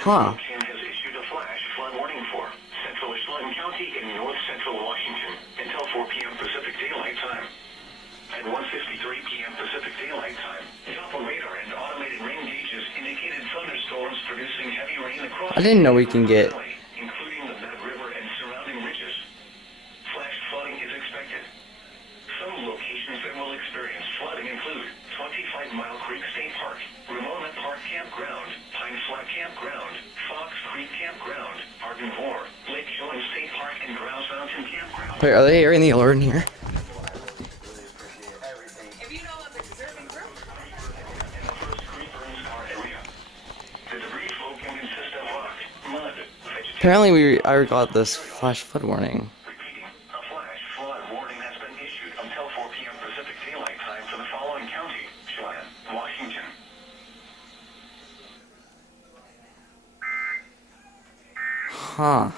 Huh. has issued a flash flood warning for Central County in north central Washington until 4 p.m. Pacific Daylight Time. At 1:53 p.m. Pacific Daylight Time, Doppler radar and automated rain gauges indicated thunderstorms producing heavy rain across I didn't know we can get... Valley, including the Mad River and surrounding ridges. Flash flooding is expected. Some locations that will experience flooding include 25 Mile Creek State Park, Ramona Park Campground, Pine Flat Campground, Fox Creek Campground, Ardenvore, Lake Joyce State Park, and Grouse Mountain Campground. Wait, are they hearing the alert in here? Apparently I got this flash flood warning. Repeating, a flash flood warning has been issued until 4 p.m. Pacific Daylight Time for the following county: Cheyenne, Washington. Huh.